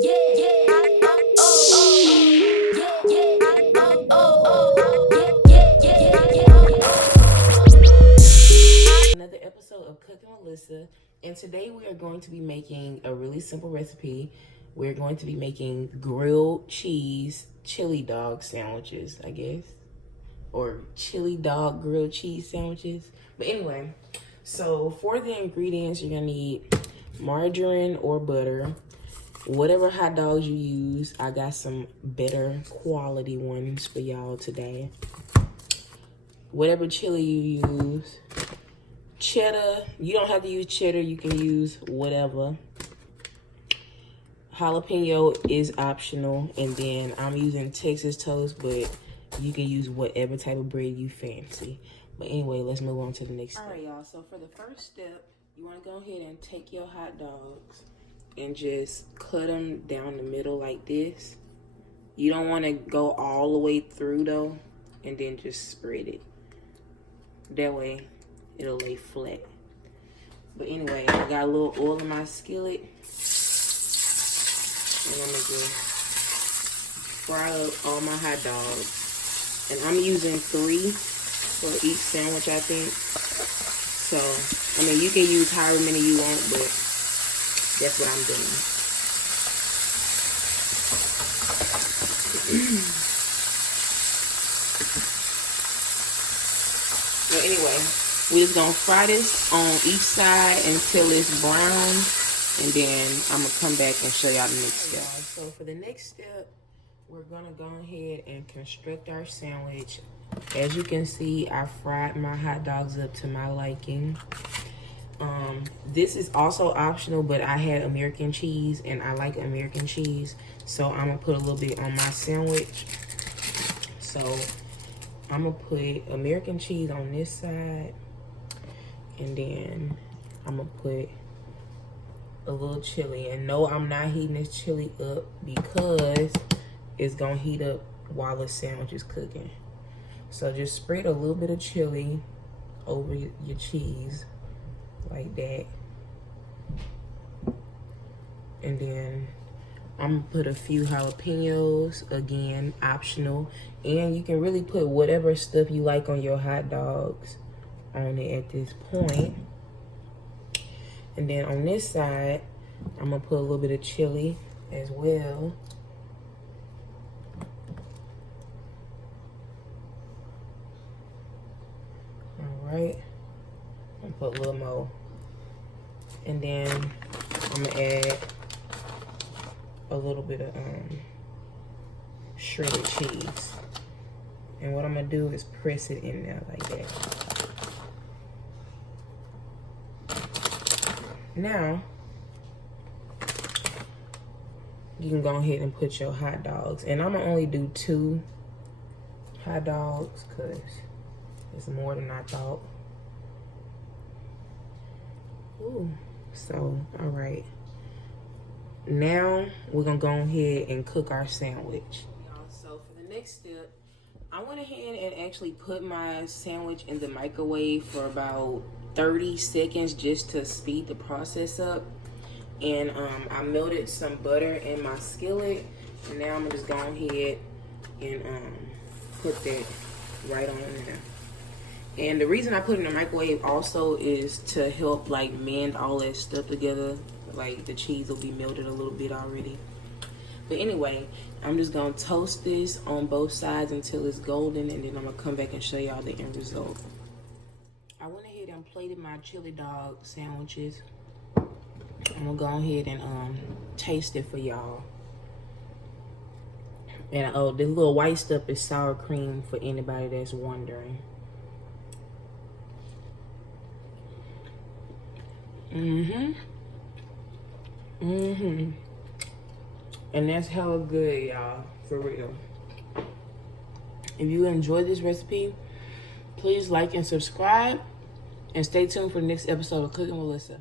Another episode of Cooking with Lyssa, and today we are going to be making a really simple recipe. We're going to be making grilled cheese chili dog sandwiches, I guess, or chili dog grilled cheese sandwiches. But anyway, so for the ingredients, you're gonna need margarine or butter, whatever hot dogs you use. I got some better quality ones for y'all today. Whatever chili you use. Cheddar, you don't have to use cheddar, you can use whatever. Jalapeno is optional, and then I'm using Texas toast, but you can use whatever type of bread you fancy. But anyway, let's move on to the next step. All right, y'all, so for the first step, you want to go ahead and take your hot dogs and just cut them down the middle like this. You don't want to go all the way through though, and then just spread it. That way it'll lay flat. But anyway, I got a little oil in my skillet. And I'm gonna just fry up all my hot dogs. And I'm using 3 for each sandwich, I think. So, I mean, you can use however many you want, but that's what I'm doing. So anyway, we're just gonna fry this on each side until it's brown, and then I'm gonna come back and show y'all the next step. So for the next step, we're gonna go ahead and construct our sandwich. As you can see, I fried my hot dogs up to my liking. This is also optional, but I had American cheese, and I like American cheese, so I'm gonna put a little bit on my sandwich. So I'm gonna put American cheese on this side. And then I'm gonna put a little chili. And no, I'm not heating this chili up because it's gonna heat up while the sandwich is cooking. So just spread a little bit of chili over your cheese like that. And then I'm gonna put a few jalapenos, again, optional. And you can really put whatever stuff you like on your hot dogs on it at this point. And then on this side, I'm gonna put a little bit of chili as well. All right, I'm gonna put a little more. And then I'm gonna add a little bit of shredded cheese. And what I'm gonna do is press it in there like that. Now, you can go ahead and put your hot dogs. And I'm gonna only do 2 hot dogs because it's more than I thought. Ooh, so, all right. Now, we're gonna go ahead and cook our sandwich. So for the next step, I went ahead and actually put my sandwich in the microwave for about 30 seconds just to speed the process up. And I melted some butter in my skillet. And now I'm gonna just go ahead and put that right on there. And the reason I put it in the microwave also is to help like mend all that stuff together. Like the cheese will be melted a little bit already. But anyway, I'm just gonna toast this on both sides until it's golden, and then I'm gonna come back and show y'all the end result. I went ahead and plated my chili dog sandwiches. I'm gonna go ahead and taste it for y'all. And oh, this little white stuff is sour cream for anybody that's wondering. And that's hella good, y'all, for real. If you enjoyed this recipe, please like and subscribe, and stay tuned for the next episode of Cooking with Lyssa.